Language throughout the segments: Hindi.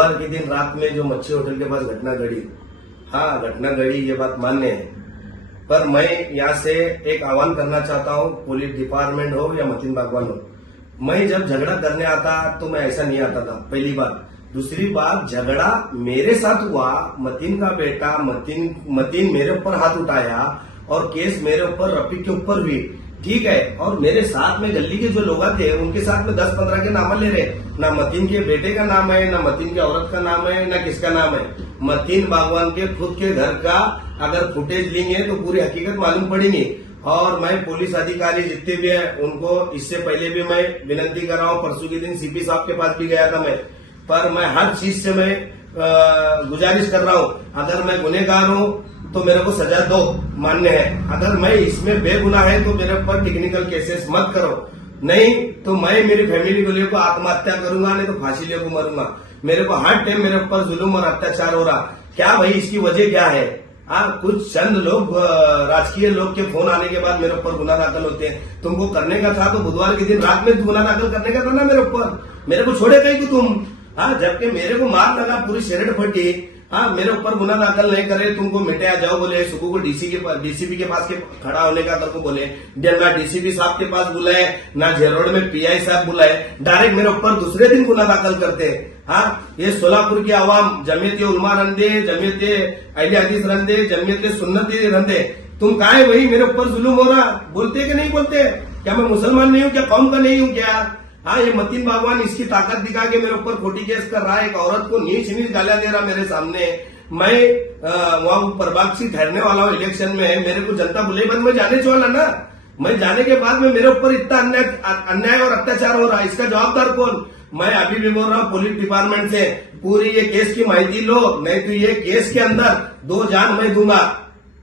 बुधवार के दिन रात में जो मच्छी होटल के पास घटना घड़ी, हाँ घटना घड़ी, ये बात मान्य है। पर मैं यहाँ से एक आह्वान करना चाहता हूँ, पुलिस डिपार्टमेंट हो या मतीन बागवान हो, मैं जब झगड़ा करने आता तो मैं ऐसा नहीं आता था, पहली बात। दूसरी बात, झगड़ा मेरे साथ हुआ, मतीन का बेटा मतीन मेरे ऊपर हाथ उठाया और केस मेरे ऊपर, रफीक के ऊपर भी, ठीक है। और मेरे साथ में गली के जो लोग थे उनके साथ में 10-15 के नाम ले रहे, ना मतीन के बेटे का नाम है, ना मतीन की औरत का नाम है, ना किसका नाम है। मतीन बागवान के खुद के घर का अगर फुटेज लेंगे तो पूरी हकीकत मालूम पड़ेगी। और मैं पुलिस अधिकारी जितने भी हैं उनको इससे पहले भी मैं विनती कर रहा हूँ, परसों के दिन सीपी साहब के पास भी गया था मैं, पर मैं हर चीज से मैं गुजारिश कर रहा हूँ, अगर मैं गुनहगार हूँ तो मेरे को सजा दो, मान्य है। अगर मैं इसमें बेगुनाह है तो मेरे ऊपर टेक्निकल केसेस मत करो, नहीं तो मैं मेरी फैमिली को लेकर आत्महत्या करूंगा, नहीं तो फांसी लेकर मरूंगा। मेरे को हर टाइम मेरे ऊपर जुल्म और अत्याचार हो रहा, क्या भाई इसकी वजह क्या है? कुछ चंद लोग, राजकीय लोग के फोन आने के बाद मेरे ऊपर गुना दाखिल होते हैं। तुमको करने का था तो बुधवार के दिन रात में गुना दाखिल करने का था ना मेरे ऊपर, मेरे को छोड़े कहीं को तुम। जबकि मेरे को मार लगा, पूरी शरीर फटी, मेरे ऊपर गुना दाखिल नहीं करे, तुमको मिटे आ जाओ बोले। सुबह को डीसीपी के पास के खड़ा होने का तेरे को बोले, ना डीसीपी साहब के पास बुलाए, ना जेरोड में पीआई साहब बुलाए, डायरेक्ट मेरे ऊपर दूसरे दिन गुना दाखिल करते। ये सोलापुर की आवाम, जमीयत उलमा रंदे, जमीयत अहले हदीस रंदे, जमीयत सुन्नती रंदे, तुम कहा है भाई मेरे ऊपर जुल्म हो रहा, बोलते कि नहीं बोलते? क्या मैं मुसलमान नहीं हूँ क्या, कौम का नहीं हूँ क्या? ये मतीन बागवान इसकी ताकत दिखा के मेरे ऊपर खोटी केस कर रहा है, एक औरत को नीच नीच गालियां दे रहा मेरे सामने। मैं वहां प्रभाग से ठहरने वाला हूँ, इलेक्शन में मेरे को जनता बुले बंद में जाने वाला ना, मैं जाने के बाद में मेरे ऊपर इतना अन्याय और अत्याचार हो रहा है, इसका जवाबदार कौन? मैं अभी भी बोल रहा हूँ पुलिस डिपार्टमेंट से, पूरी ये केस की माहिती लो, नहीं तो ये केस के अंदर 2 जान मैं दूंगा।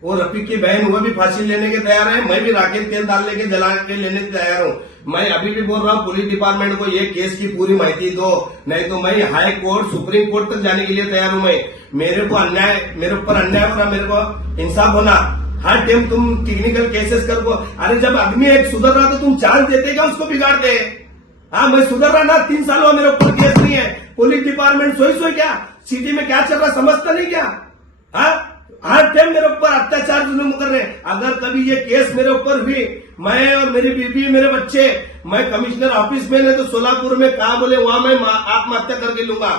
वो रफीक की बहन, वो भी फांसी लेने के तैयार है, मैं भी राकेश तेल डालने के जला के लेने के तैयार हूँ। मैं अभी भी बोल रहा हूँ पुलिस डिपार्टमेंट को ये केस की पूरी माहिती दो, नहीं तो मैं हाई कोर्ट, सुप्रीम कोर्ट तक जाने के लिए तैयार हूँ। मैं, मेरे को अन्याय, मेरे ऊपर अन्याय हो रहा, मेरे को इंसाफ होना। हर टाइम तुम टेक्निकल केसेस कर को, अरे जब आदमी एक सुधर रहा तो तुम चांस देते क्या उसको बिगाड़ते? मैं सुधर रहा ना, 3 साल हुआ मेरे ऊपर केस नहीं है, पुलिस डिपार्टमेंट सोई क्या सिटी में क्या चल रहा समझता नहीं क्या? हर टाइम मेरे ऊपर अत्याचार जुल्म कर रहे हैं। अगर कभी ये केस मेरे ऊपर भी, मैं और मेरी बीबी, मेरे बच्चे, मैं कमिश्नर ऑफिस में नहीं तो सोलापुर में कहा बोले वहां मैं आत्महत्या करके लूंगा।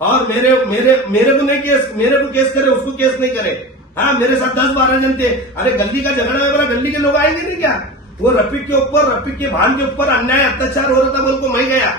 और मेरे को नहीं केस, मेरे को केस करे, उसको केस नहीं करे। मेरे साथ 10-12 जन थे। अरे गली का झगड़ा है, गली के लोग आएंगे नहीं क्या? वो रफीक के ऊपर, रफीक के भान के ऊपर अन्याय अत्याचार हो रहा था, बोल को मैं गया,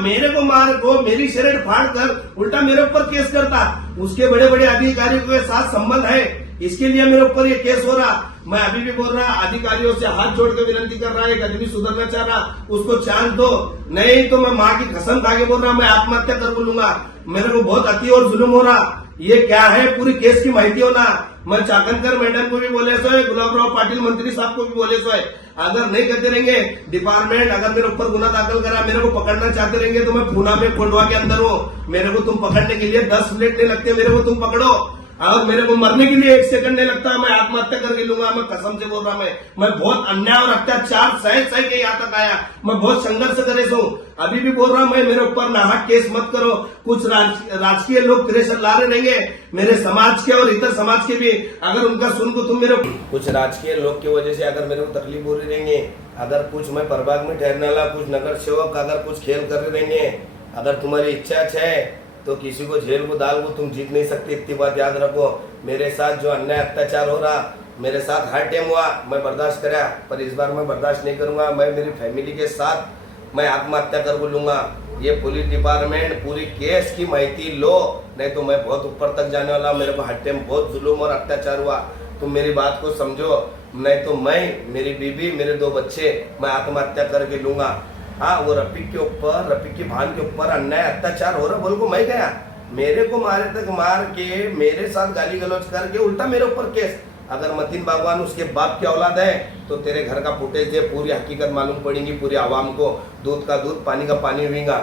मेरे को मार को, मेरी शरीर फाड़ कर उल्टा मेरे ऊपर केस करता। उसके बड़े बड़े अधिकारियों के साथ संबंध है, इसके लिए मेरे ऊपर ये केस हो रहा। मैं अभी भी बोल रहा, अधिकारियों से हाथ जोड़ के विनती कर रहा है, एक आदमी सुधरना चाह रहा, उसको चांस दो, नहीं तो मैं माँ की कसम खा के बोल रहा, मैं आत्महत्या कर लूंगा। मेरे को बहुत अति और जुल्म हो रहा। ये क्या है, पूरी केस की माहिती होना। मैं चाकनकर मैडम को भी बोले सो है, गुलाबराव पाटिल मंत्री साहब को भी बोले सो है, अगर नहीं करते रहेंगे डिपार्टमेंट, अगर मेरे ऊपर गुना दाखिल करा, मेरे को पकड़ना चाहते रहेंगे तो मैं पूना में कोंडवा के अंदर हूँ। मेरे को तुम पकड़ने के लिए 10 मिनट नहीं लगते, मेरे को तुम पकड़ो, और मेरे को मरने के लिए 1 सेकंड नहीं लगता, मैं आत्महत्या करके लूंगा। मैं कसम से बोल रहा, मैं बहुत अन्याय और अत्याचार सह के यहाँ तक आया, मैं बहुत संघर्ष करे हूँ। अभी भी बोल रहा हूँ, मैं मेरे ऊपर नाहक केस मत करो। कुछ राजकीय लोग प्रेशर ला रहे रहेंगे, मेरे समाज के और इतर समाज के भी, अगर उनका सुन को तुम मेरे कुछ राजकीय लोग की वजह से अगर मेरे को तकलीफ हो रही रहेंगे, अगर कुछ मैं प्रभाग में ठहरने वाला, कुछ नगर सेवक अगर कुछ खेल कर रहे रहेंगे, अगर तुम्हारी इच्छा है तो किसी को जेल को दाल को तुम जीत नहीं सकते, इतनी बात याद रखो। मेरे साथ जो अन्याय अत्याचार हो रहा, मेरे साथ हर टाइम हुआ, मैं बर्दाश्त करा, पर इस बार मैं बर्दाश्त नहीं करूंगा। मैं मेरी फैमिली के साथ मैं आत्महत्या कर लूंगा। ये पुलिस डिपार्टमेंट पूरी केस की माहिती लो, नहीं तो मैं बहुत ऊपर तक जाने वाला। मेरे को हर टाइम बहुत जुल्म और अत्याचार हुआ, तुम मेरी बात को समझो, नहीं तो मैं, मेरी बीबी, मेरे 2 बच्चे, मैं आत्महत्या करके लूंगा। वो रफीक के ऊपर, रफीक की भान के ऊपर अन्याय अत्याचार हो रहा, बोल को मैं गया, मेरे को मारे तक मार के, मेरे साथ गाली गलौज करके उल्टा मेरे ऊपर केस। अगर मतीन बागवान उसके बाप की औलाद है तो तेरे घर का फुटेज दे, पूरी हकीकत मालूम पड़ेगी पूरी आवाम को, दूध का दूध, पानी का पानी हुईगा।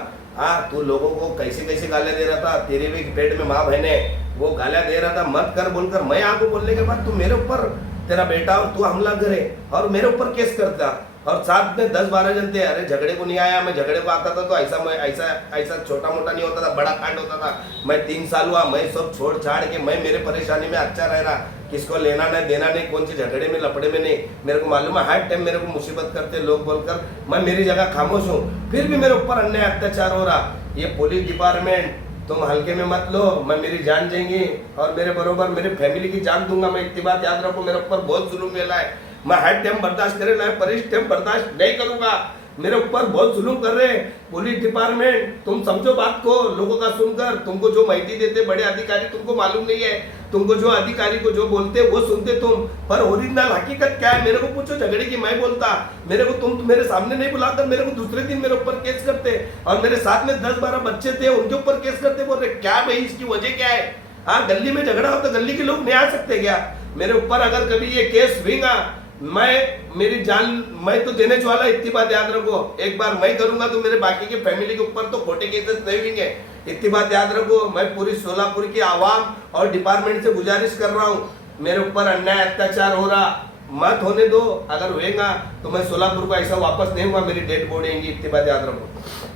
तू लोगों को कैसे कैसे गालियां दे रहा था, तेरे भी पेट में माँ बहन है, वो गालियां दे रहा था मत कर बोलकर। मैं आपको बोलने के बाद तू मेरे ऊपर, तेरा बेटा और तू हमला करे और मेरे ऊपर केस करता, और साथ में 10-12 जन थे। अरे झगड़े को नहीं आया, मैं झगड़े को आता था तो ऐसा छोटा मोटा नहीं होता था, बड़ा कांड होता था। मैं 3 साल हुआ, मैं सब छोड़ छाड़ के मैं मेरे परेशानी में अच्छा रह रहा, किसको लेना नहीं देना नहीं, कौन सी झगड़े में लपड़े में नहीं। मेरे को मालूम है हर टाइम मेरे को मुसीबत करते लोग बोलकर, मैं मेरी जगह खामोश हूँ, फिर भी मेरे ऊपर अन्याय अत्याचार हो रहा। ये पुलिस डिपार्टमेंट तुम हल्के में मत लो, मैं मेरी जान जाएंगी और मेरे बरोबर मेरे फैमिली की जान दूंगा मैं। इतनी बात याद रखो, मेरे ऊपर बहुत जुल्म मिला है, मैं हर टाइम बर्दाश्त करे ना, पर इस टाइम बर्दाश्त नहीं करूंगा। मेरे ऊपर बहुत जुल्म कर रहे पुलिस डिपार्टमेंट, तुम समझो बात को। लोगों का सुनकर तुमको जो माहिती देते बड़े अधिकारी, तुमको मालूम नहीं है, तुमको जो अधिकारी को जो बोलते वो सुनते तुम, पर ओरिजिनल हकीकत क्या है मेरे को पूछो। झगड़े की मैं बोलता, मेरे को तुम मेरे सामने नहीं बुलाकर मेरे को दूसरे दिन मेरे ऊपर केस करते, और मेरे साथ में 10-12 बच्चे थे उनके ऊपर केस करते। बोल रहे क्या भाई, इसकी वजह क्या है? हाँ, गली में झगड़ा हो तो गली के लोग नहीं आ सकते क्या? मेरे ऊपर अगर कभी ये केस हुईगा, मैं मेरी जान मैं तो देने वाला, इतनी बात याद रखो। एक बार मैं करूंगा तो मेरे बाकी के फैमिली के ऊपर तो खोटे केसेस नहीं होंगे, इतनी बात याद रखो। मैं पूरी सोलापुर की आवाम और डिपार्टमेंट से गुजारिश कर रहा हूँ, मेरे ऊपर अन्याय अत्याचार हो रहा मत होने दो। अगर होएगा तो मैं सोलापुर को ऐसा वापस नहीं हुआ, मेरी डेड बॉडी आएंगी, इतनी बात याद रखो।